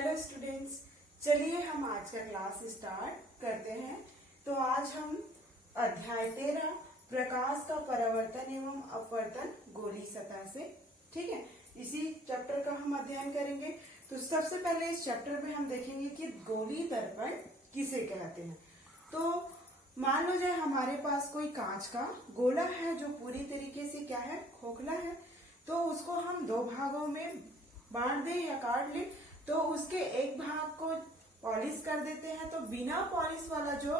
Hello students, चलिए हम आज का क्लास स्टार्ट करते हैं। तो आज हम अध्याय 13 प्रकाश का परावर्तन एवं अपवर्तन गोलीय सतह से, ठीक है, इसी चैप्टर का हम अध्ययन करेंगे। तो सबसे पहले इस चैप्टर में हम देखेंगे कि गोलीय दर्पण किसे कहते हैं। तो मान लो जाए हमारे पास कोई कांच का गोला है जो पूरी तरीके से क्या है, खोखला है। तो उसको हम दो भागों में बांट दें या काट लें, तो उसके एक भाग को पॉलिश कर देते हैं। तो बिना पॉलिश वाला जो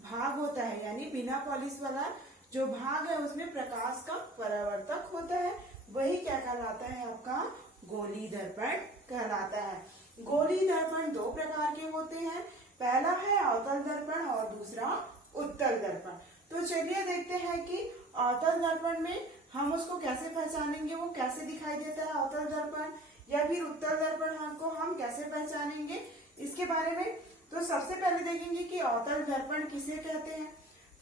भाग होता है, यानी बिना पॉलिश वाला जो भाग है उसमें प्रकाश का परावर्तक होता है, वही क्या कहलाता है, आपका गोलीय दर्पण कहलाता है। गोलीय दर्पण दो प्रकार के होते हैं, पहला है अवतल दर्पण और दूसरा उत्तल दर्पण। तो चलिए देखते हैं कि अवतल दर्पण में हम उसको कैसे पहचानेंगे, वो कैसे दिखाई देता है अवतल दर्पण, या फिर उत्तल दर्पण को हम कैसे पहचानेंगे इसके बारे में। तो सबसे पहले देखेंगे कि अवतल दर्पण किसे कहते हैं।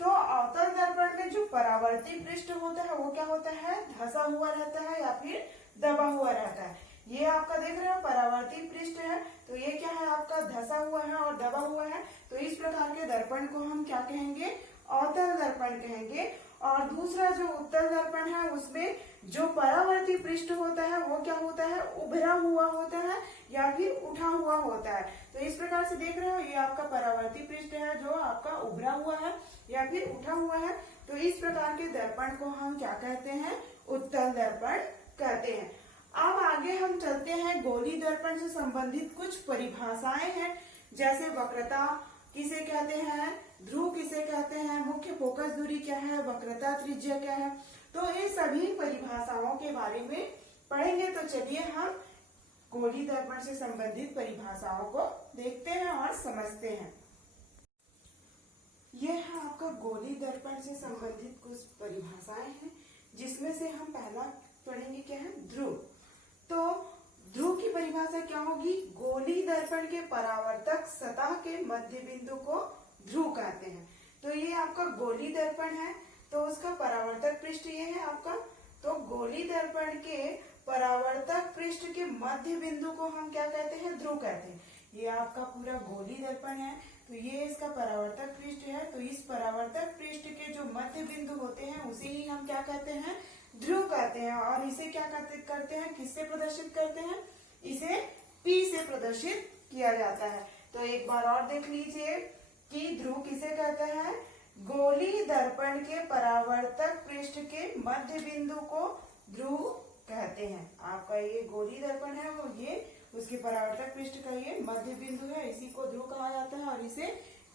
तो अवतल दर्पण में जो परावर्ती पृष्ठ होता है वो क्या होता है, धंसा हुआ रहता है या फिर दबा हुआ रहता है। ये आपका देख रहे हो परावर्ती पृष्ठ है, तो ये क्या है, आपका धंसा हुआ है और दबा हुआ है। तो इस प्रकार के दर्पण को हम क्या कहेंगे, अवतल दर्पण कहेंगे। और दूसरा जो उत्तल दर्पण है उसमें जो परावर्ती पृष्ठ होता है वो क्या होता है, उभरा हुआ होता है या फिर उठा हुआ होता है। तो इस प्रकार से देख रहे हो, ये आपका परावर्ती पृष्ठ है जो आपका उभरा हुआ है या फिर उठा हुआ है। तो इस प्रकार के दर्पण को हम क्या कहते हैं, उत्तल दर्पण कहते हैं। अब आगे हम चलते हैं, गोलीय दर्पण से संबंधित कुछ परिभाषाएं हैं, जैसे वक्रता किसे कहते हैं, ध्रुव किसे कहते हैं, मुख्य फोकस दूरी क्या है, वक्रता त्रिज्या क्या है। तो ये सभी परिभाषाओं के बारे में पढ़ेंगे। तो चलिए हम गोलीय दर्पण से संबंधित परिभाषाओं को देखते हैं और समझते हैं। यह है आपका गोलीय दर्पण से संबंधित कुछ परिभाषाएं हैं, जिसमें से हम पहला पढ़ेंगे क्या है, ध्रुव। तो ध्रुव की परिभाषा क्या होगी, गोलीय दर्पण के परावर्तक सतह के मध्य बिंदु को ध्रुव कहते हैं। तो ये आपका गोलीय दर्पण है, तो उसका परावर्तक पृष्ठ ये है आपका। तो गोलीय दर्पण के परावर्तक पृष्ठ के मध्य बिंदु को हम क्या कहते हैं, ध्रुव कहते हैं। ये आपका पूरा गोलीय दर्पण है, तो ये इसका परावर्तक पृष्ठ है। तो इस परावर्तक पृष्ठ के जो मध्य बिंदु होते हैं उसे ही हम क्या कहते हैं, ध्रुव कहते हैं। और इसे क्या करते हैं, किससे प्रदर्शित करते हैं, इसे P से प्रदर्शित किया जाता है। तो एक बार और देख लीजिए कि ध्रुव किसे कहते हैं, गोलीय दर्पण के परावर्तक पृष्ठ के मध्य बिंदु को ध्रुव कहते हैं। आपका ये गोलीय दर्पण है, वो ये उसके परावर्तक पृष्ठ का ये मध्य बिंदु है, इसी को ध्रुव कहा जाता है और इसे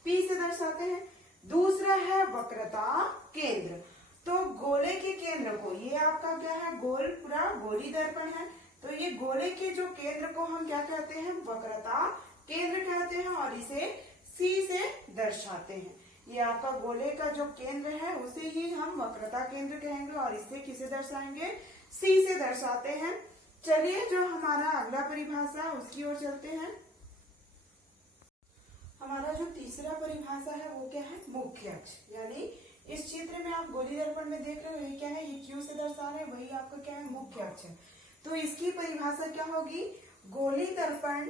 P से दर्शाते हैं। दूसरा है वक्रता केंद्र। तो गोले के केंद्र को, ये आपका क्या है, गोल पूरा गोलीय दर्पण है, तो ये गोले के जो केंद्र को हम क्या कहते हैं, वक्रता केंद्र कहते हैं और इसे C से दर्शाते हैं। ये आपका गोले का जो केंद्र है उसे ही हम वक्रता केंद्र कहेंगे और इसे किसे दर्शाएंगे, C से दर्शाते हैं। चलिए जो हमारा अगला परिभाषा है उसकी ओर चलते हैं। हमारा जो तीसरा परिभाषा है वो क्या है, मुख्य अक्ष। यानी इस चित्र में आप गोलीय दर्पण में देख रहे हो, ये क्या है, ये Q से दर्शा रहे हैं, वही आपका क्या है, मुख्य अक्ष है। तो इसकी परिभाषा क्या होगी, गोलीय दर्पण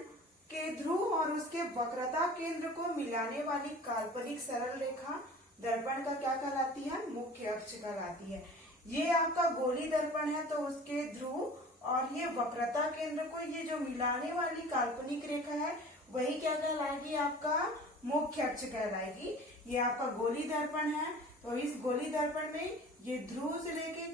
के ध्रुव और उसके वक्रता केंद्र को मिलाने वाली काल्पनिक सरल रेखा दर्पण का क्या कहलाती है, मुख्य अक्ष कहलाती है। ये आपका गोलीय दर्पण है, तो उसके ध्रुव और ये वक्रता केंद्र को ये जो मिलाने वाली काल्पनिक रेखा है वही क्या कहलाएगी, आपका मुख्य अक्ष कहलाएगी। ये आपका गोलीय दर्पण है, तो इस गोलीय दर्पण में ये ध्रुव से लेके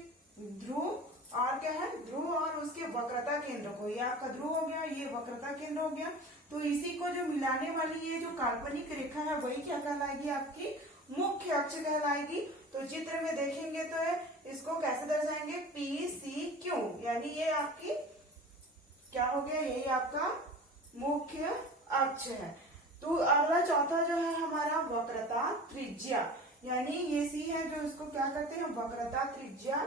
ध्रुव और क्या है, ध्रुव और उसके वक्रता केंद्र को, ये आपका ध्रुव हो गया, ये वक्रता केंद्र हो गया। तो इसी को जो मिलाने वाली ये जो काल्पनिक रेखा है वही क्या कहलाएगी, आपकी मुख्य अक्ष कहलाएगी। तो चित्र में देखेंगे तो इसको कैसे दर्शाएंगे, PCQ, यानी ये आपकी क्या हो गया, यही आपका मुख्य अक्ष है। तो अगला चौथा जो है हमारा वक्रता त्रिज्या, यानी ये C है जो इसको क्या करते हैं, वक्रता त्रिज्या।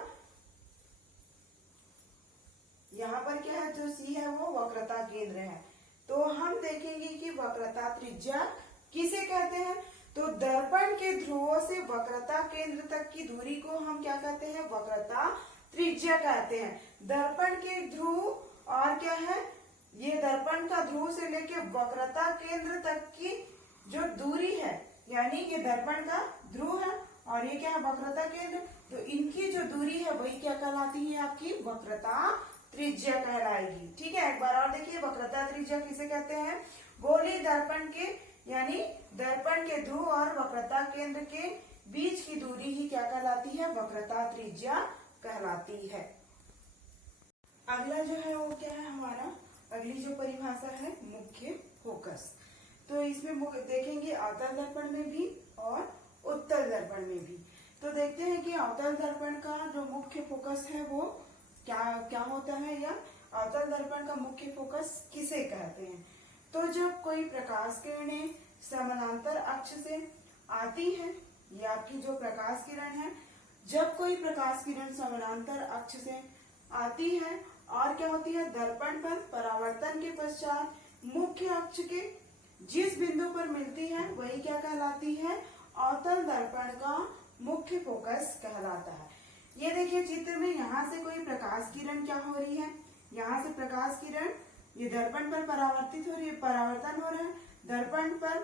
यहाँ पर क्या है, जो C है वो वक्रता केंद्र है। तो हम देखेंगे कि वक्रता त्रिज्या किसे कहते हैं। तो दर्पण के ध्रुवों से वक्रता केंद्र तक की दूरी को हम क्या कहते हैं, वक्रता त्रिज्या कहते हैं। दर्पण के ध्रुव और क्या है, ये दर्पण का ध्रुव से लेके वक्रता केंद्र तक की जो दूरी है, यानी ये दर्पण का ध्रुव है और ये क्या है, वक्रता केंद्र, तो इनकी जो दूरी है वही क्या कहलाती है, आपकी वक्रता त्रिज्या कहलाएगी। ठीक है, एक बार और देखिए, वक्रता त्रिज्या किसे कहते हैं, गोली दर्पण के यानी दर्पण के ध्रुव और वक्रता केंद्र के बीच की दूरी ही क्या कहलाती है, वक्रता त्रिज्या कहलाती है। अगला जो है वो क्या है हमारा, अगली जो परिभाषा है मुख्य फोकस। तो इसमें देखेंगे अवतल दर्पण में भी और उत्तल दर्पण में भी। तो देखते हैं कि अवतल दर्पण का जो मुख्य फोकस है वो क्या होता है, या अवतल दर्पण का मुख्य फोकस किसे कहते हैं। तो जब कोई प्रकाश किरणें समानांतर अक्ष से आती है, ये आपकी जो प्रकाश किरण है, जब कोई प्रकाश किरण समानांतर अक्ष से आती है और क्या होती है, दर्पण पर परावर्तन के पश्चात मुख्य अक्ष के जिस बिंदु पर मिलती है वही क्या कहलाती है, अवतल दर्पण का मुख्य फोकस कहलाता है। ये देखिए चित्र में, यहाँ से कोई प्रकाश किरण क्या हो रही है, यहाँ से प्रकाश किरण ये दर्पण पर परावर्तित हो रही है, परावर्तन हो रहा है, दर्पण पर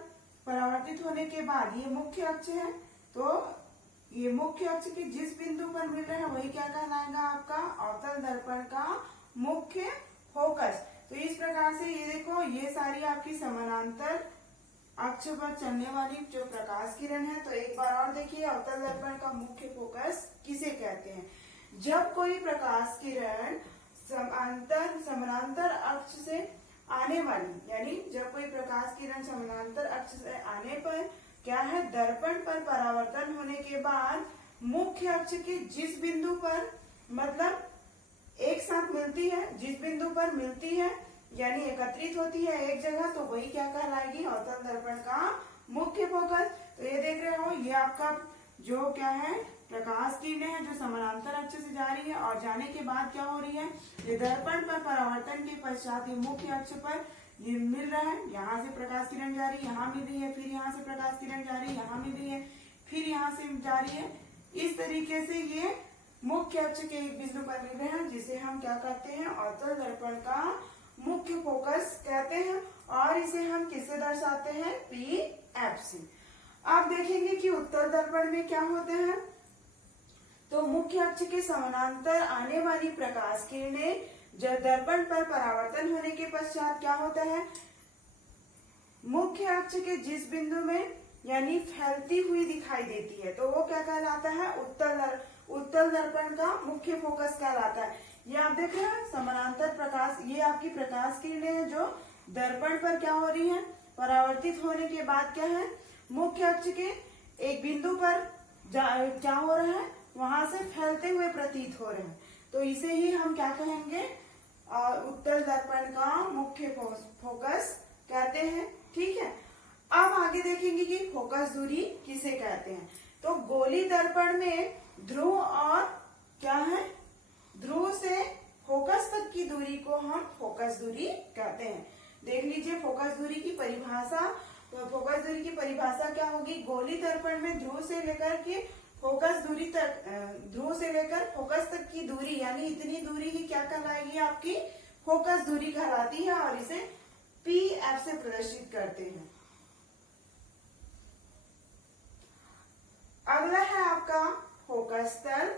परावर्तित होने के बाद ये मुख्य अक्ष है, तो ये मुख्य अक्ष के जिस बिंदु पर मिल रहा है वही क्या कहलाएगा, आपका अवतल दर्पण का मुख्य फोकस। तो इस प्रकार से ये देखो, ये सारी आपकी समानांतर अक्ष पर चलने वाली जो प्रकाश किरण है। तो एक बार और देखिए, अवतल दर्पण का मुख्य फोकस किसे कहते हैं, जब कोई प्रकाश किरण समानांतर अक्ष से आने वाली, यानी जब कोई प्रकाश किरण समानांतर अक्ष से आने पर क्या है, दर्पण पर परावर्तन होने के बाद मुख्य अक्ष के जिस बिंदु पर, मतलब एक साथ मिलती है, जिस बिंदु पर मिलती है यानी एकत्रित होती है एक जगह, तो वही क्या कहलाएगी, अवतल दर्पण का मुख्य फोकस। तो ये देख रहे हो, ये आपका जो क्या है, प्रकाश किरणें है जो समानांतर अक्ष से जा रही है और जाने के बाद क्या हो रही है, ये दर्पण पर परावर्तन के पश्चात ये मुख्य अक्ष पर ये मिल रहा है, यहाँ से प्रकाश किरण जा रही है, यहाँ मिल रही है, फिर यहाँ से प्रकाश किरण जा रही है, यहाँ मिल रही है, फिर यहाँ से जा रही है। इस तरीके से ये मुख्य अक्ष के एक बिंदु पर मिल रहे हैं, जिसे हम क्या कहते हैं, अवतल दर्पण का मुख्य फोकस कहते हैं और इसे हम किससे दर्शाते हैं, PF से। अब देखेंगे कि उत्तल दर्पण में क्या होते हैं। तो मुख्य अक्ष के समानांतर आने वाली प्रकाश किरणें जब दर्पण पर परावर्तन होने के पश्चात क्या होता है, मुख्य अक्ष के जिस बिंदु में यानी फैलती हुई दिखाई देती है, तो वो क्या कहलाता है, उत्तल दर्पण का मुख्य फोकस कहलाता है। ये आप देख रहे हैं समानांतर प्रकाश, ये आपकी प्रकाश किरणें हैं जो दर्पण पर क्या हो रही है, परावर्तित होने के बाद क्या है, मुख्य अक्ष के एक बिंदु पर क्या हो रहा है, वहां से फैलते हुए प्रतीत हो रहे हैं। तो इसे ही हम क्या कहेंगे, उत्तल दर्पण का मुख्य फोकस कहते हैं। ठीक है, अब आगे देखेंगे कि फोकस दूरी किसे कहते हैं। तो गोली दर्पण में ध्रुव और क्या है, ध्रुव से फोकस तक की दूरी को हम फोकस दूरी कहते हैं। देख लीजिए फोकस दूरी की परिभाषा। तो फोकस दूरी की परिभाषा क्या होगी, गोली दर्पण में ध्रुव से लेकर के फोकस दूरी तक, ध्रुव से लेकर फोकस तक की दूरी यानी इतनी दूरी ही क्या कहलाएगी, आपकी फोकस दूरी कहलाती है और इसे PF से प्रदर्शित करते हैं। अगला है आपका फोकस तल।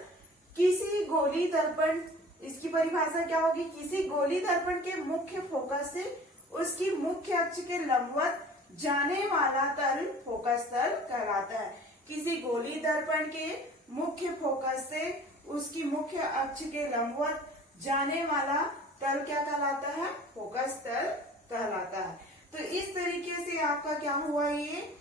किसी गोली दर्पण, इसकी परिभाषा क्या होगी, किसी गोली दर्पण के मुख्य फोकस से उसकी मुख्य अक्ष के लंबवत जाने वाला तल फोकस तल कहलाता है। किसी गोली दर्पण के मुख्य फोकस से उसकी मुख्य अक्ष के लंबवत जाने वाला तल क्या कहलाता है, फोकस तल कहलाता है। तो इस तरीके से आपका क्या हुआ, ये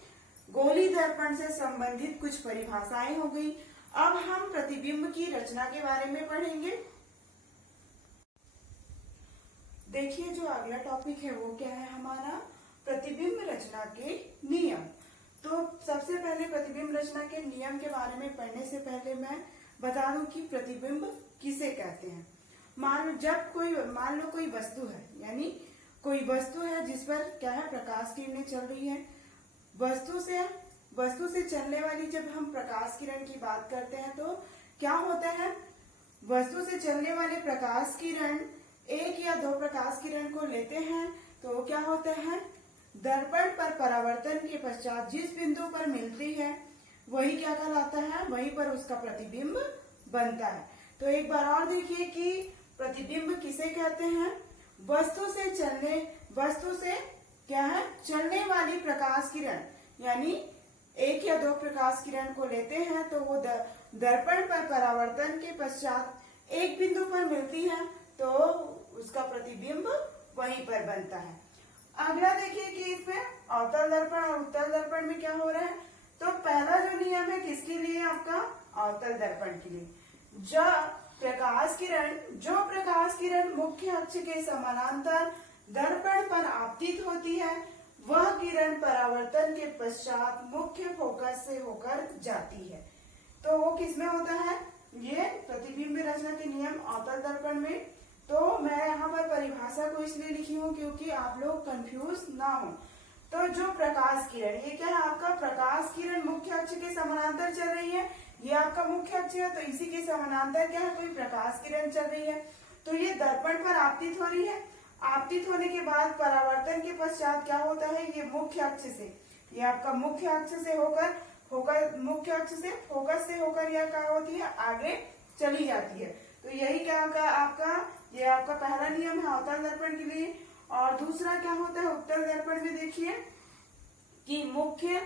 गोली दर्पण से संबंधित कुछ परिभाषाएं हो गई। अब हम प्रतिबिंब की रचना के बारे में पढ़ेंगे। देखिए जो अगला टॉपिक है वो क्या है हमारा, प्रतिबिंब रचना के नियम। तो सबसे पहले प्रतिबिंब रचना के नियम के बारे में पढ़ने से पहले मैं बता दूं कि प्रतिबिंब किसे कहते हैं। मान लो कोई वस्तु है, यानी कोई वस्तु है जिस पर क्या है, प्रकाश किरणें चल रही है। वस्तु से चलने वाली जब हम प्रकाश किरण की बात करते हैं तो क्या होता है, वस्तु से चलने वाले प्रकाश किरण एक या दो प्रकाश किरण को लेते हैं तो क्या होता है, दर्पण पर परावर्तन के पश्चात जिस बिंदु पर मिलती है वही क्या कहलाता है, वहीं पर उसका प्रतिबिंब बनता है। तो एक बार और देखिए कि प्रतिबिंब किसे कहते हैं, वस्तु से क्या है, चलने वाली प्रकाश किरण, यानी एक या दो प्रकाश किरण को लेते हैं तो वो दर्पण पर परावर्तन के पश्चात एक बिंदु पर मिलती है तो उसका प्रतिबिंब वहीं पर बनता है। अगला देखिए कि इसमें अवतल दर्पण और उत्तल दर्पण में क्या हो रहा है। तो पहला जो नियम है किसके लिए, आपका अवतल दर्पण के लिए। जो प्रकाश किरण मुख्य अक्ष के समानांतर दर्पण पर आपतित होती है वह किरण परावर्तन के पश्चात मुख्य फोकस से होकर जाती है। तो वो किसमें होता है, ये प्रतिबिंब रचना के नियम अवतल दर्पण में। तो मैं यहाँ पर परिभाषा को इसलिए लिखी हूँ क्योंकि आप लोग कंफ्यूज ना हो। तो जो प्रकाश किरण, ये क्या है, आपका प्रकाश किरण मुख्य अक्ष के समानांतर चल रही है, ये आपका मुख्य अक्ष है तो इसी के समानांतर क्या है, कोई प्रकाश किरण चल रही है। तो ये दर्पण पर आपतित हो रही है, आपतित होने के बाद परावर्तन के पश्चात क्या होता है, ये मुख्य अक्ष से, ये आपका मुख्य अक्ष से होकर मुख्य अक्ष से फोकस से होकर यह क्या होती है, आगे चली जाती है। तो यही क्या ये आपका पहला नियम है अवतल दर्पण के लिए। और दूसरा क्या होता है उत्तल दर्पण में, देखिए कि मुख्य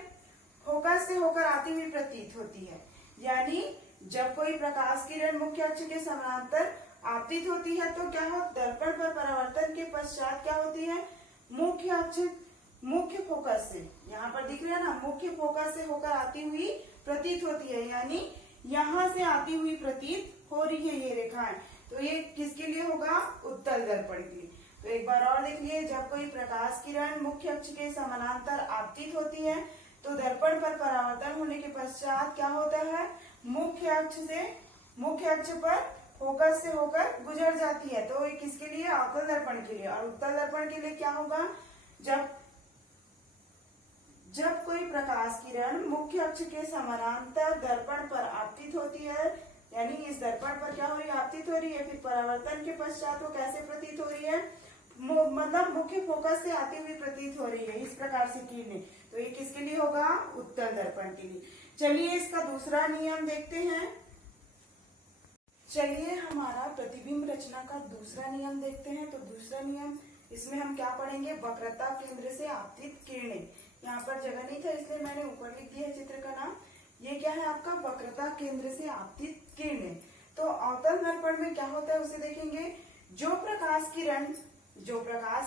फोकस से होकर आती हुई प्रतीत होती है, यानी जब कोई प्रकाश किरण मुख्य अक्ष के समानांतर आपतित होती है तो क्या हो, दर्पण पर परावर्तन के पश्चात क्या होती है, मुख्य फोकस से, यहाँ पर दिख रहा है ना, मुख्य फोकस से होकर आती हुई प्रतीत होती है, यानी यहाँ से आती हुई प्रतीत हो रही है ये रेखाएं। तो ये किसके लिए होगा, उत्तल दर्पण के लिए। तो एक बार और देख लिए, जब कोई प्रकाश किरण मुख्य अक्ष के समानांतर आपतित होती है तो दर्पण पर परावर्तन होने के पश्चात क्या होता है, मुख्य अक्ष पर फोकस से होकर गुजर जाती है। तो ये किसके लिए, अवतल दर्पण के लिए। और उत्तल दर्पण के लिए क्या होगा, जब कोई प्रकाश किरण मुख्य अक्ष के समानांतर दर्पण पर आपतित होती है, यानी इस दर्पण पर क्या हो रही है, आपतित हो रही है, फिर परावर्तन के पश्चात वो कैसे प्रतीत हो रही है, मतलब मुख्य फोकस से आती हुई प्रतीत हो रही है, इस प्रकार से किरणें। तो ये किसके लिए होगा, उत्तल दर्पण के लिए। चलिए इसका दूसरा नियम देखते हैं। चलिए हमारा प्रतिबिंब रचना का दूसरा नियम देखते हैं। तो दूसरा नियम, इसमें हम क्या पढ़ेंगे, वक्रता केंद्र से आपतित किरणें। यहाँ पर जगह नहीं था इसलिए मैंने ऊपर लिख दिया है चित्र का नाम। ये क्या है आपका, वक्रता केंद्र से आपतित किरणें। तो अवतल दर्पण में क्या होता है उसे देखेंगे। जो प्रकाश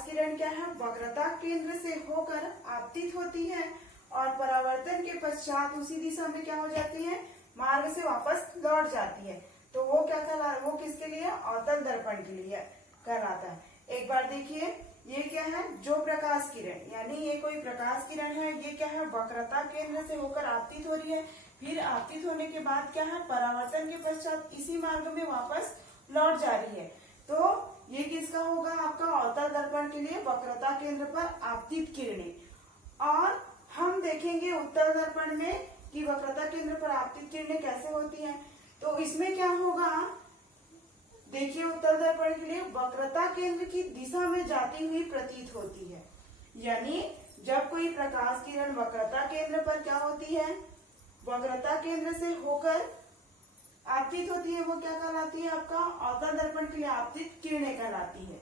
किरण क्या है, वक्रता केंद्र से होकर आपतित होती है और परावर्तन के पश्चात उसी दिशा में क्या हो जाती है, मार्ग से वापस लौट जाती है। तो वो वो किसके लिए, अवतल दर्पण के लिए कहलाता है। एक बार देखिए, ये क्या है, जो प्रकाश किरण, यानी ये कोई प्रकाश किरण है, ये क्या है, वक्रता केंद्र से होकर आपतित हो रही है, फिर आपतित होने के बाद क्या है, परावर्तन के पश्चात इसी मार्ग में वापस लौट जा रही है। तो ये किसका होगा, आपका अवतल दर्पण के लिए वक्रता केंद्र पर आपतित किरणें। और हम देखेंगे उत्तल दर्पण में कि वक्रता केंद्र पर आपतित किरणें कैसे होती हैं। तो इसमें क्या होगा, देखिए उत्तल दर्पण के लिए वक्रता केंद्र की दिशा में जाती हुई प्रतीत होती है, यानी जब कोई प्रकाश किरण वक्रता केंद्र पर क्या होती है, वक्रता केंद्र से होकर आपतित होती है, वो क्या कहलाती है, आपका अवतल दर्पण के लिए आपतित किरणें कहलाती है।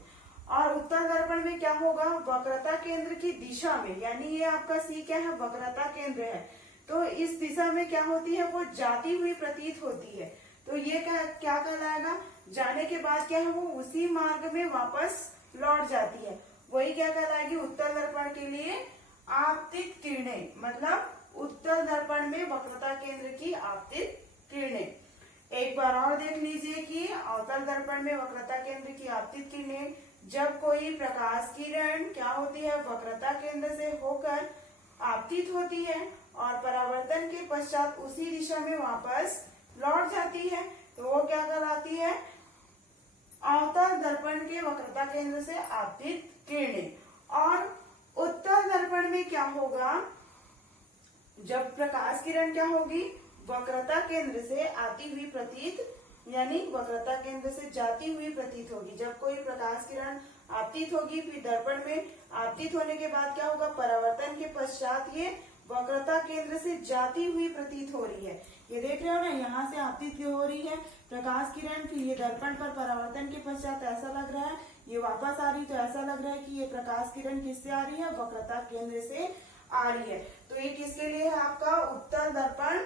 और उत्तल दर्पण में क्या होगा, वक्रता केंद्र की दिशा में, यानी ये आपका सी क्या है, वक्रता केंद्र है, तो इस दिशा में क्या होती है, वो जाती हुई प्रतीत होती है। तो ये क्या कहलाएगा, जाने के बाद क्या है, वो उसी मार्ग में वापस लौट जाती है, वही क्या कहलाएगी, उत्तल दर्पण के लिए आपतित किरणें। मतलब उत्तल दर्पण में वक्रता केंद्र की आपतित किरणें। एक बार और देख लीजिए कि अवतल दर्पण में वक्रता केंद्र की आपतित किरणें, जब कोई प्रकाश किरण क्या होती है, वक्रता केंद्र से होकर आपतित होती है और परावर्तन के पश्चात उसी दिशा में वापस लौट जाती है, तो वो क्या कहलाती है, अवतल दर्पण के वक्रता केंद्र से आपतित किरणें। और उत्तल दर्पण में क्या होगा, जब प्रकाश किरण क्या होगी, वक्रता केंद्र से आती हुई प्रतीत यानी वक्रता केंद्र से जाती हुई प्रतीत होगी। जब कोई प्रकाश किरण आपतित होगी, फिर दर्पण में आपतित होने के बाद क्या होगा, परावर्तन के पश्चात ये वक्रता केंद्र से जाती हुई प्रतीत हो रही है। ये देख रहे हो ना, यहाँ से आपतित हो रही है प्रकाश किरण, फिर ये दर्पण पर परावर्तन के पश्चात ऐसा लग रहा है ये वापस आ रही, तो ऐसा लग रहा है कि ये प्रकाश किरण किससे आ रही है, वक्रता केंद्र से आ रही है। तो ये किसके लिए है आपका, उत्तल दर्पण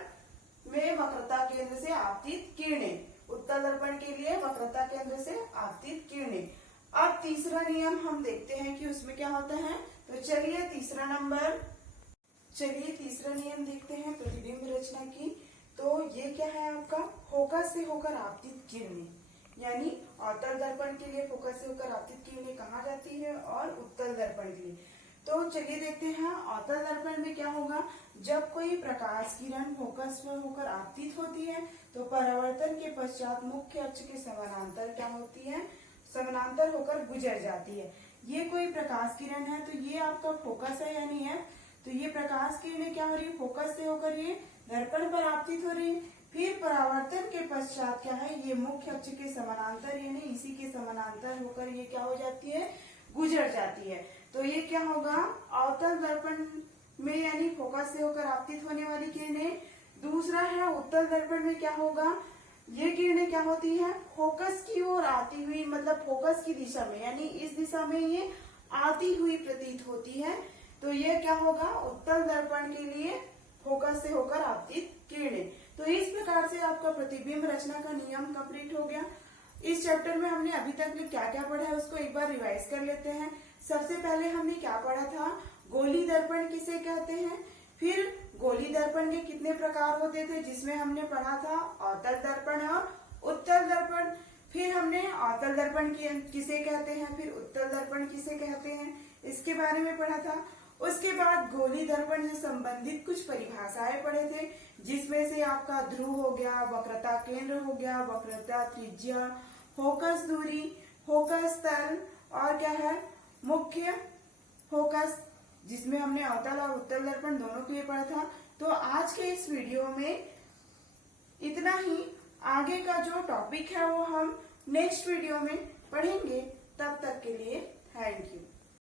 में वक्रता केंद्र से आपतित किरणें, उत्तल दर्पण के लिए वक्रता केंद्र से आपतित किरणें। अब तीसरा नियम हम देखते हैं कि उसमें क्या होता है। तो चलिए तीसरा नियम देखते हैं प्रतिबिंब रचना की। तो ये क्या है आपका, फोकस से होकर आपतित किरणें, यानी अवतल दर्पण के लिए फोकस से होकर आपतित किरणें कहाँ जाती है और उत्तल दर्पण के लिए। तो चलिए देखते हैं अवतल दर्पण में क्या होगा। जब कोई प्रकाश किरण फोकस में होकर आपतित होती है तो परावर्तन के पश्चात मुख्य अक्ष के समानांतर क्या होती है, समानांतर होकर गुजर जाती है। ये कोई प्रकाश किरण है तो ये आपका फोकस है या नहीं है, तो ये प्रकाश किरणें क्या हो रही है, फोकस से होकर ये दर्पण पर आपतित हो रही है। फिर परावर्तन के पश्चात क्या है, ये मुख्य अक्ष के समानांतर यानी इसी के समानांतर होकर ये क्या हो जाती है, गुजर जाती है। तो ये क्या होगा, अवतल दर्पण में यानी फोकस से होकर आपतित होने वाली किरणें। दूसरा है उत्तल दर्पण में क्या होगा, ये किरणें क्या होती है, फोकस की ओर आती हुई, मतलब फोकस की दिशा में यानी इस दिशा में ये आती हुई प्रतीत होती है। तो ये क्या होगा, उत्तल दर्पण के लिए फोकस से होकर आपतित किरणें। तो इस प्रकार से आपका प्रतिबिंब रचना का नियम कंप्लीट हो गया। इस चैप्टर में हमने अभी तक क्या क्या पढ़ा है उसको एक बार रिवाइज कर लेते हैं। सबसे पहले हमने क्या पढ़ा था, गोली दर्पण किसे कहते हैं, फिर गोली दर्पण के कितने प्रकार होते थे जिसमें हमने पढ़ा था अवतल दर्पण और उत्तल दर्पण। फिर हमने अवतल दर्पण किसे कहते हैं, फिर उत्तल दर्पण किसे कहते हैं, इसके बारे में पढ़ा था। उसके बाद गोली दर्पण से संबंधित कुछ परिभाषाएं पढ़े थे, जिसमें से आपका ध्रुव हो गया, वक्रता केंद्र हो गया, वक्रता त्रिज्या, फोकस दूरी, फोकस तल और क्या है मुख्य फोकस, जिसमें हमने अवतल और उत्तल दर्पण दोनों के लिए पढ़ा था। तो आज के इस वीडियो में इतना ही। आगे का जो टॉपिक है वो हम नेक्स्ट वीडियो में पढ़ेंगे। तब तक के लिए थैंक यू।